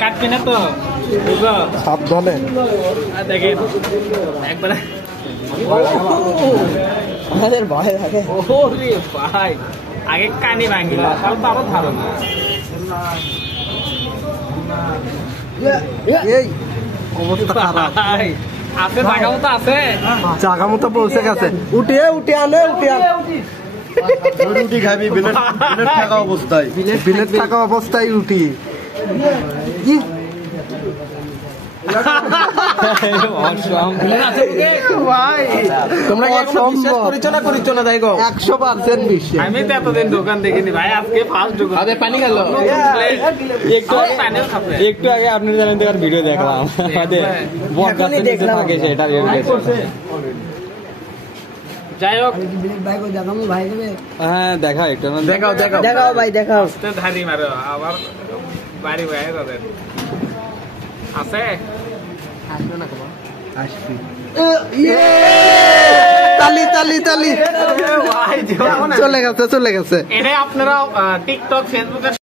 কাটবে না তো সাবধানে দেখেন একবার আমাদের ভয় লাগে। ওরে ভাই আগে কানি ভাঙিল তাহলে তো আরো ধারণ এই অবস্থা খারাপ। আছে জায়গা মতো আছে জায়গা মতো পৌঁছে গেছে। উঠিয়ে উঠে আনে উঠে আনে রুটি খাবি বিলেট থাকা অবস্থায় বিলেট থাকা অবস্থায় উঠি তোমরা করিচ্ছ না তাই 100% বিশ্বাস। আমি তো এতদিন দোকান দেখিনি ভাই আজকে ফার্স্ট দোকান পানি গেল একটু আগে আপনি জানেন তো ভিডিও দেখলাম সেটা যাই হোক হ্যাঁ দেখা একটু দেখাও দেখাও দেখাও ভাই দেখাও। ধারি মারো আবার বাড়ি ভাই তাদের আছে তালি তালি তালি চলে গেছে চলে গেছে। এটা আপনারা টিকটক ফেসবুকে